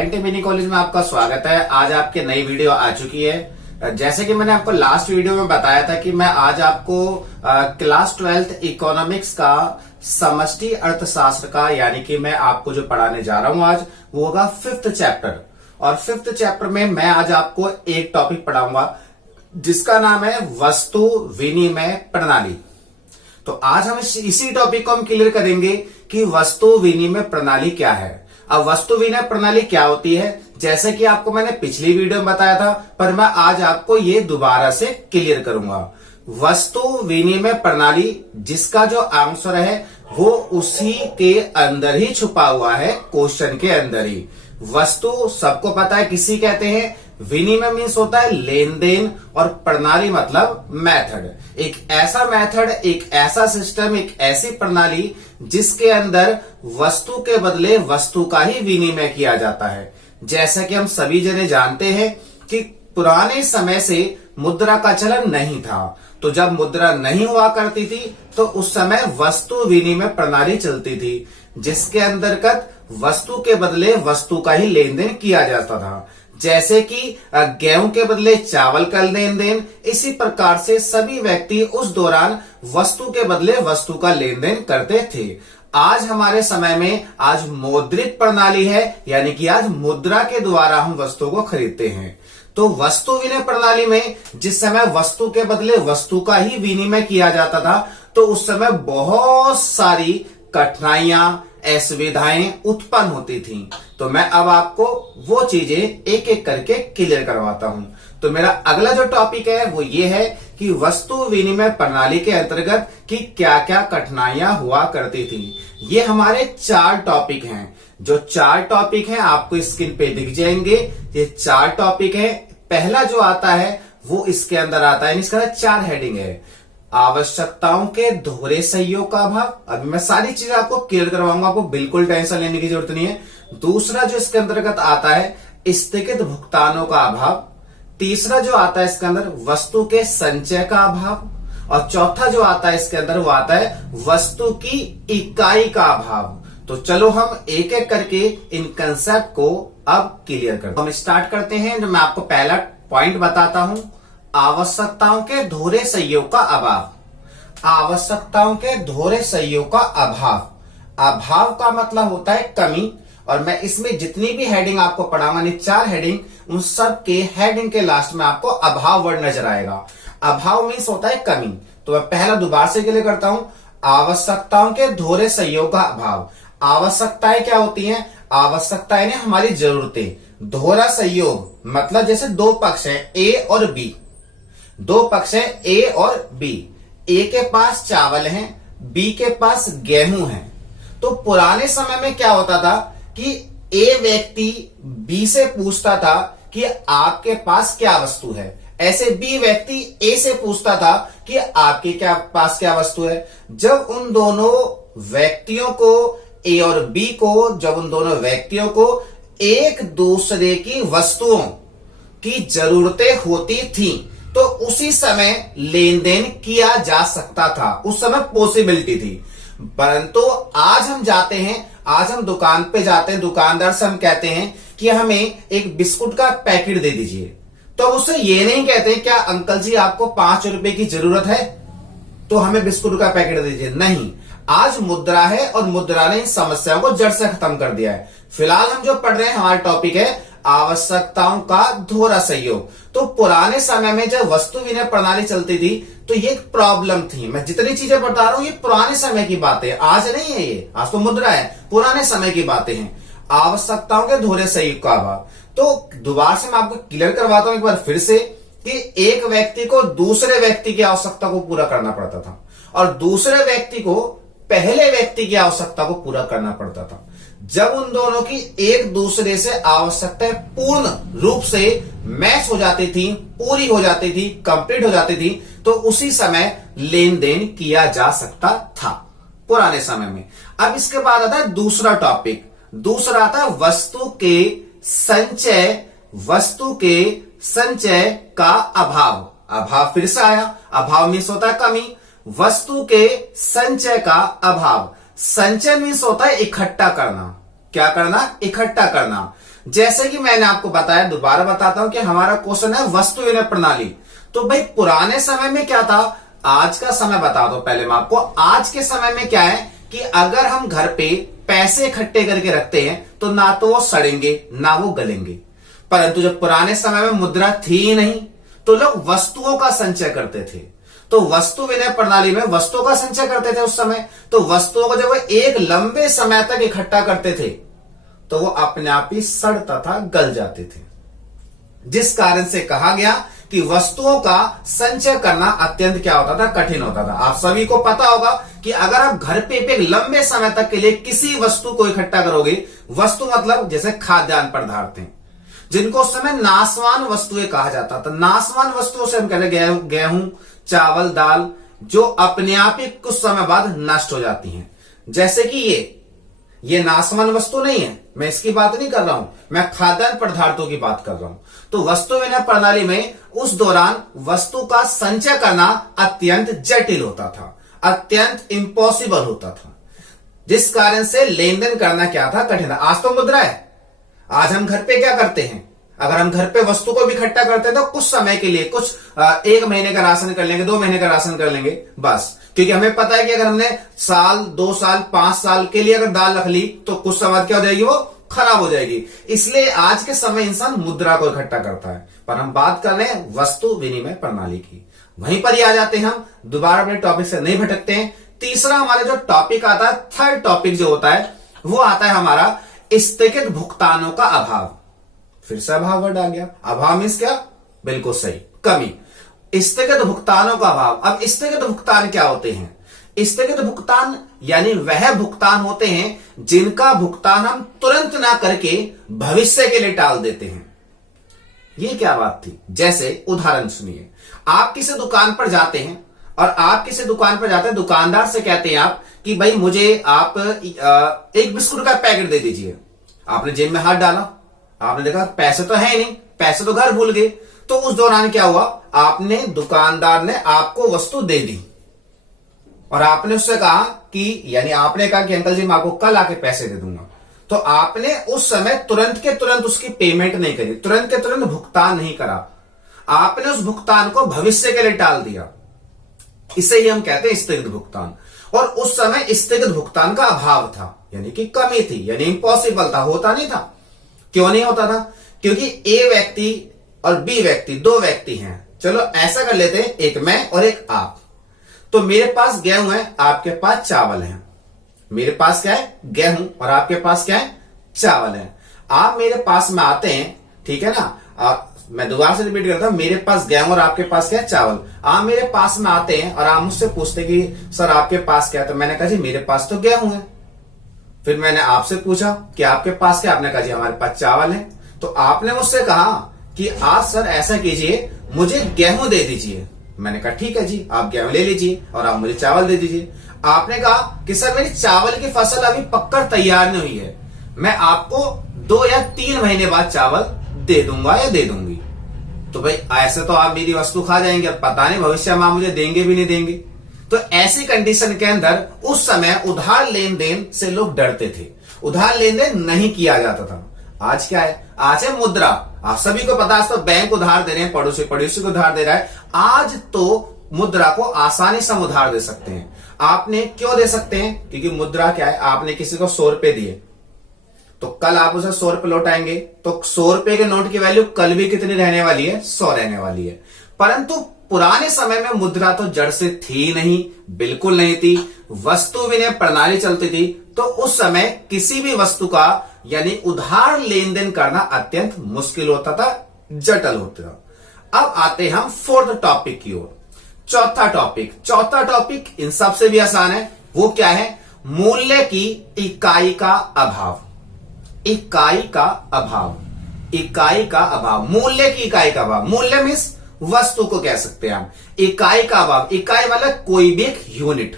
IIT mini college में आपका स्वागत है। आज आपके नई वीडियो आ चुकी है। जैसे कि मैंने आपको लास्ट वीडियो में बताया था कि मैं आज आपको क्लास 12th इकोनॉमिक्स का समष्टि अर्थशास्त्र का यानी कि मैं आपको जो पढ़ाने जा रहा हूं आज वो होगा 5th चैप्टर। और 5th चैप्टर में मैं आज आपको एक टॉपिक पढ़ाऊंगा जिसका नाम है वस्तु विनिमय प्रणाली। तो आज हम इसी टॉपिक को हम क्लियर करेंगे कि वस्तु विनिमय प्रणाली क्या है। अब वस्तु विनिमय प्रणाली क्या होती है, जैसे कि आपको मैंने पिछली वीडियो में बताया था, पर मैं आज आपको ये दोबारा से क्लियर करूंगा। वस्तु विनिमय प्रणाली जिसका जो आंसर है वो उसी के अंदर ही छुपा हुआ है, क्वेश्चन के अंदर ही। वस्तु सबको पता है किसी कहते हैं, विनिमय मीन्स होता है लेन देन, और प्रणाली मतलब मेथड। एक ऐसा मेथड, एक ऐसा सिस्टम, एक ऐसी प्रणाली जिसके अंदर वस्तु के बदले वस्तु का ही विनिमय किया जाता है। जैसा कि हम सभी जने जानते हैं कि पुराने समय से मुद्रा का चलन नहीं था, तो जब मुद्रा नहीं हुआ करती थी तो उस समय वस्तु विनिमय प्रणाली चलती थी जिसके अंतर्गत वस्तु के बदले वस्तु का ही लेन देन किया जाता था। जैसे कि गेहूं के बदले चावल का लेन देन, इसी प्रकार से सभी व्यक्ति उस दौरान वस्तु के बदले वस्तु का लेन देन करते थे। आज हमारे समय में आज मौद्रिक प्रणाली है, यानी कि आज मुद्रा के द्वारा हम वस्तुओं को खरीदते हैं। तो वस्तु विनिमय प्रणाली में जिस समय वस्तु के बदले वस्तु का ही विनिमय किया जाता था तो उस समय बहुत सारी कठिनाइयां, असुविधाएं उत्पन्न होती थी। तो मैं अब आपको वो चीजें एक एक करके क्लियर करवाता हूं। तो मेरा अगला जो टॉपिक है वो ये है कि वस्तु विनिमय प्रणाली के अंतर्गत कि क्या क्या कठिनाइयां हुआ करती थी। ये हमारे 4 टॉपिक हैं। जो 4 टॉपिक हैं आपको स्क्रीन पे दिख जाएंगे। ये 4 टॉपिक है। पहला जो आता है वो इसके अंदर आता है, इसका 4 हेडिंग है। आवश्यकताओं के दोहरे सहयोग का अभाव। अभी मैं सारी चीजें आपको क्लियर करवाऊंगा, आपको बिल्कुल टेंशन लेने की जरूरत नहीं है। दूसरा जो इसके अंतर्गत आता है स्थगित भुगतानों का अभाव। तीसरा जो आता है इसके अंदर वस्तु के संचय का अभाव। और चौथा जो आता है इसके अंदर वो आता है वस्तु की इकाई का अभाव। तो चलो हम एक एक करके इन कंसेप्ट को अब क्लियर करते हैं। हम स्टार्ट करते हैं। जो मैं आपको पहला पॉइंट बताता हूं, आवश्यकताओं के दोहरे सहयोग का अभाव। आवश्यकताओं के दोहरे सहयोग का अभाव। अभाव का मतलब होता है कमी। और मैं इसमें जितनी भी हेडिंग आपको पढ़ाऊंगा, 4 हेडिंग, उन सब के हेडिंग के लास्ट में आपको अभाव वर्ड नजर आएगा। अभाव मीन्स होता है कमी। तो मैं पहला दोबारा से क्लियर करता हूं, आवश्यकताओं के दोहरे सहयोग का अभाव। आवश्यकताएं क्या होती हैं? आवश्यकताएं ने हमारी जरूरतें। दोहरा सहयोग मतलब जैसे 2 पक्ष हैं ए और बी। 2 पक्ष हैं ए और बी। ए के पास चावल है, बी के पास गेहूं है। तो पुराने समय में क्या होता था कि ए व्यक्ति बी से पूछता था कि आपके पास क्या वस्तु है। ऐसे बी व्यक्ति ए से पूछता था कि आपके पास क्या वस्तु है। जब उन दोनों व्यक्तियों को, ए और बी को, जब उन दोनों व्यक्तियों को एक दूसरे की वस्तुओं की जरूरतें होती थी तो उसी समय लेन देन किया जा सकता था। उस समय पॉसिबिलिटी थी। परंतु आज हम जाते हैं, आज हम दुकान पे जाते हैं, दुकानदार से हम कहते हैं कि हमें एक बिस्कुट का पैकेट दे दीजिए। तो उससे ये नहीं कहते क्या अंकल जी आपको 5 रुपए की जरूरत है तो हमें बिस्कुट का पैकेट दे दीजिए। नहीं, आज मुद्रा है और मुद्रा ने इन समस्याओं को जड़ से खत्म कर दिया है। फिलहाल हम जो पढ़ रहे हैं हमारा टॉपिक है आवश्यकताओं का दोहरा सहयोग। तो पुराने समय में जब वस्तु विनिमय प्रणाली चलती थी तो ये एक प्रॉब्लम थी। मैं जितनी चीजें बता रहा हूं ये पुराने समय की बातें, आज नहीं है। ये आज तो मुद्रा है, पुराने समय की बातें हैं। आवश्यकताओं के दोहरे सहयोग का अभाव। तो दोबारा से मैं आपको क्लियर करवाता हूं एक बार फिर से कि एक व्यक्ति को दूसरे व्यक्ति की आवश्यकता को पूरा करना पड़ता था और दूसरे व्यक्ति को पहले व्यक्ति की आवश्यकता को पूरा करना पड़ता था। जब उन दोनों की एक दूसरे से आवश्यकताएं पूर्ण रूप से मैच हो जाती थी, पूरी हो जाती थी, कंप्लीट हो जाती थी, तो उसी समय लेन देन किया जा सकता था पुराने समय में। अब इसके बाद आता है दूसरा टॉपिक। दूसरा आता है वस्तु के संचय। वस्तु के संचय का अभाव। अभाव फिर से आया। अभाव मीन्स होता है कमी। वस्तु के संचय का अभाव। संचय मीन्स होता है इकट्ठा करना। क्या करना? इकट्ठा करना। जैसे कि मैंने आपको बताया, दोबारा बताता हूं कि हमारा क्वेश्चन है वस्तु विनिमय प्रणाली। तो भाई पुराने समय में क्या था, आज का समय बता दो पहले मैं आपको। आज के समय में क्या है कि अगर हम घर पे पैसे इकट्ठे करके रखते हैं तो ना तो वो सड़ेंगे ना वो गलेंगे। परंतु जब पुराने समय में मुद्रा थी ही नहीं तो लोग वस्तुओं का संचय करते थे। तो वस्तु विनिमय प्रणाली में वस्तुओं का संचय करते थे उस समय। तो वस्तुओं को जब वो एक लंबे समय तक इकट्ठा करते थे तो वो अपने आप ही सड़ तथा गल जाते थे, जिस कारण से कहा गया कि वस्तुओं का संचय करना अत्यंत क्या होता था, कठिन होता था। आप सभी को पता होगा कि अगर आप घर पे एक लंबे समय तक के लिए किसी वस्तु को इकट्ठा करोगे, वस्तु मतलब जैसे खाद्यान्न पदार्थ हैं जिनको उस समय नाशवान वस्तुएं कहा जाता था। नाशवान वस्तुओं से हम कहते हैं गेहूं, चावल, दाल, जो अपने आप ही कुछ समय बाद नष्ट हो जाती हैं। जैसे कि ये नाशवान वस्तु नहीं है, मैं इसकी बात नहीं कर रहा हूं, मैं खाद्यान्न पदार्थों की बात कर रहा हूं। तो वस्तु विनिमय प्रणाली में उस दौरान वस्तु का संचय करना अत्यंत जटिल होता था, अत्यंत इम्पॉसिबल होता था, जिस कारण से लेन देन करना क्या था, कठिन था। आज तो मुद्रा है। आज हम घर पे क्या करते हैं, अगर हम घर पे वस्तु को भी इकट्ठा करते हैं तो कुछ समय के लिए, कुछ 1 महीने का राशन कर लेंगे, 2 महीने का राशन कर लेंगे बस। क्योंकि हमें पता है कि अगर हमने साल, 2 साल, 5 साल के लिए अगर दाल रख ली तो कुछ समय क्या हो जाएगी, वो खराब हो जाएगी। इसलिए आज के समय इंसान मुद्रा को इकट्ठा करता है। पर हम बात कर रहे हैं वस्तु विनिमय प्रणाली की। वहीं पर ही आ जाते हैं हम, दोबारा अपने टॉपिक से नहीं भटकते हैं। तीसरा हमारा जो टॉपिक आता है, थर्ड टॉपिक जो होता है, वो आता है हमारा स्थगित भुगतानों का अभाव। फिर से अभाव वर्ड आ गया। अभाव मीन्स क्या, बिल्कुल सही, कमी। स्थगित भुगतानों का अभाव। अब स्थगित भुगतान क्या होते हैं? स्थगित भुगतान यानी वह भुगतान होते हैं जिनका भुगतान हम तुरंत ना करके भविष्य के लिए टाल देते हैं। ये क्या बात थी? जैसे उदाहरण सुनिए, आप किसी दुकान पर जाते हैं और आप किसी दुकान पर जाते हैं, दुकानदार से कहते हैं आप कि भाई मुझे आप एक बिस्कुट का पैकेट दे दीजिए। आपने जेब में हाथ डाला, आपने देखा पैसे तो है नहीं, पैसे तो घर भूल गए। तो उस दौरान क्या हुआ, आपने, दुकानदार ने आपको वस्तु दे दी और आपने उससे कहा कि, यानी आपने कहा कि अंकल जी मैं आपको कल आके पैसे दे दूंगा। तो आपने उस समय तुरंत के तुरंत उसकी पेमेंट नहीं करी, तुरंत के तुरंत भुगतान नहीं करा। आपने उस भुगतान को भविष्य के लिए टाल दिया। इसे ही हम कहते हैं स्थगित भुगतान। और उस समय स्थगित भुगतान का अभाव था, यानी कि कमी थी, यानी इम्पॉसिबल था, होता नहीं था। क्यों नहीं होता था? क्योंकि ए व्यक्ति और बी व्यक्ति, 2 व्यक्ति हैं। चलो ऐसा कर लेते हैं, एक मैं और एक आप। तो मेरे पास गेहूं है, आपके पास चावल है। मेरे पास क्या है, गेहूं, और आपके पास क्या है, चावल है। आप मेरे पास में आते हैं, ठीक है ना, मैं दोबारा से रिपीट करता हूं, मेरे पास गेहूं और आपके पास क्या है, चावल। आप मेरे पास में आते हैं और आप मुझसे पूछते कि सर आपके पास क्या है? तो मैंने कहा जी मेरे पास तो गेहूं है। फिर मैंने आपसे पूछा कि आपके पास क्या? आपने कहा जी हमारे पास चावल है। तो आपने मुझसे कहा कि आप सर ऐसा कीजिए, मुझे गेहूं दे दीजिए। मैंने कहा ठीक है जी, आप गेहूं ले लीजिए और आप मुझे चावल दे दीजिए। आपने कहा कि सर मेरी चावल की फसल अभी पककर तैयार नहीं हुई है, मैं आपको 2 या 3 महीने बाद चावल दे दूंगा या दे दूंगी। तो भाई ऐसे तो आप मेरी वस्तु खा जाएंगे, अब पता नहीं भविष्य में आप मुझे देंगे भी नहीं देंगे। तो ऐसी कंडीशन के अंदर उस समय उधार लेन देन से लोग डरते थे, उधार लेन देन नहीं किया जाता था। आज क्या है? आज है मुद्रा। आप सभी को पता है, आज तो बैंक उधार दे रहे हैं, पड़ोसी को उधार दे रहा है। आज तो मुद्रा को आसानी से हम उधार दे सकते हैं। आपने क्यों दे सकते हैं? क्योंकि मुद्रा क्या है, आपने किसी को 100 रुपए दिए तो कल आप उसे 100 रुपए लौटाएंगे, तो 100 रुपए के नोट की वैल्यू कल भी कितनी रहने वाली है? 100 रहने वाली है। परंतु पुराने समय में मुद्रा तो जड़ से थी नहीं, बिल्कुल नहीं थी। वस्तु विनिमय प्रणाली चलती थी, तो उस समय किसी भी वस्तु का यानी उधार लेन देन करना अत्यंत मुश्किल होता था, जटिल होता था। अब आते हम 4th टॉपिक की ओर। चौथा टॉपिक इन सबसे भी आसान है। वो क्या है? मूल्य की इकाई का अभाव। इकाई का अभाव, मूल्य की इकाई का अभाव। मूल्य मीन्स वस्तु को कह सकते हैं हम। इकाई का अभाव, इकाई मतलब कोई भी एक यूनिट।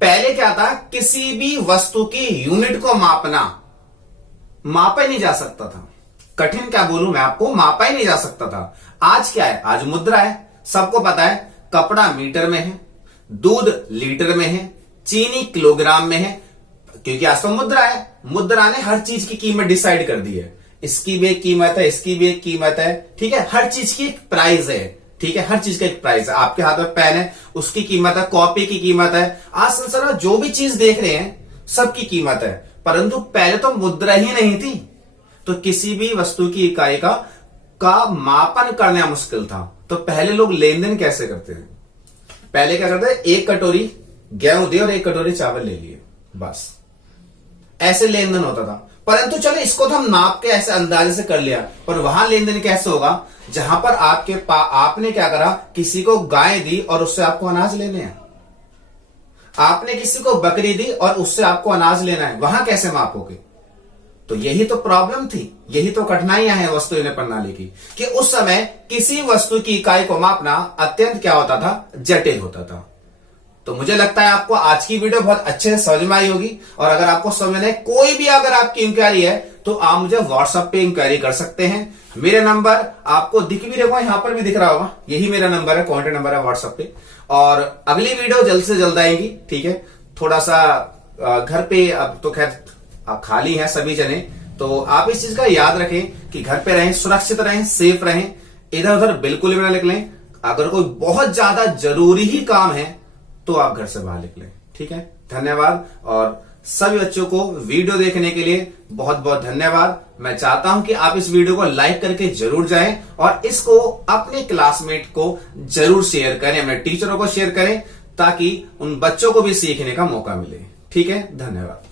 पहले क्या था, किसी भी वस्तु की यूनिट को मापा ही नहीं जा सकता था। कठिन क्या बोलूं मैं आपको, मापा ही नहीं जा सकता था। आज क्या है? आज मुद्रा है। सबको पता है कपड़ा मीटर में है, दूध लीटर में है, चीनी किलोग्राम में है, क्योंकि आज तो मुद्रा है। मुद्रा ने हर चीज की कीमत डिसाइड कर दी है। इसकी भी एक कीमत है, इसकी भी एक कीमत है, ठीक है। हर चीज की एक प्राइस है, ठीक है, हर चीज का एक प्राइस है। आपके हाथ में पेन है, उसकी कीमत है, कॉपी की कीमत है। आज संसार में जो भी चीज देख रहे हैं सबकी कीमत है, परंतु पहले तो मुद्रा ही नहीं थी, तो किसी भी वस्तु की इकाई का मापन करना मुश्किल था। तो पहले लोग लेन देन कैसे करते थे? पहले क्या करते थे, एक कटोरी गेहूं दिए और एक कटोरी चावल ले लिए, बस ऐसे लेन देन होता था। परंतु चलो इसको तो हम नाप के ऐसे अंदाजे से कर लिया, पर वहां लेन देन कैसे होगा जहां पर आपने क्या करा, किसी को गाय दी और उससे आपको अनाज लेने हैं, आपने किसी को बकरी दी और उससे आपको अनाज लेना है, वहां कैसे मापोगे? तो यही तो प्रॉब्लम थी, यही तो कठिनाइयां हैं वस्तु विनिमय प्रणाली की, कि उस समय किसी वस्तु की इकाई को मापना अत्यंत क्या होता था, जटिल होता था। तो मुझे लगता है आपको आज की वीडियो बहुत अच्छे से समझ में आई होगी, और अगर आपको समझ में कोई भी अगर आपकी इंक्वायरी है तो आप मुझे व्हाट्सएप पे इंक्वायरी कर सकते हैं। मेरे नंबर आपको दिख भी रहा, यहां पर भी दिख रहा होगा, यही मेरा नंबर है, कॉन्टेक्ट नंबर है व्हाट्सएप पे। और अगली वीडियो जल्द से जल्द आएगी, ठीक है। थोड़ा सा घर पे अब तो खैर खाली है सभी जने, तो आप इस चीज का याद रखें कि घर पे रहें, सुरक्षित रहें, सेफ रहें, इधर उधर बिल्कुल भी ना निकलें। अगर कोई बहुत ज्यादा जरूरी ही काम है तो आप घर से बाहर निकलें, ठीक है। धन्यवाद, और सभी बच्चों को वीडियो देखने के लिए बहुत बहुत धन्यवाद। मैं चाहता हूं कि आप इस वीडियो को लाइक करके जरूर जाएं और इसको अपने क्लासमेट को जरूर शेयर करें, अपने टीचरों को शेयर करें, ताकि उन बच्चों को भी सीखने का मौका मिले, ठीक है। धन्यवाद।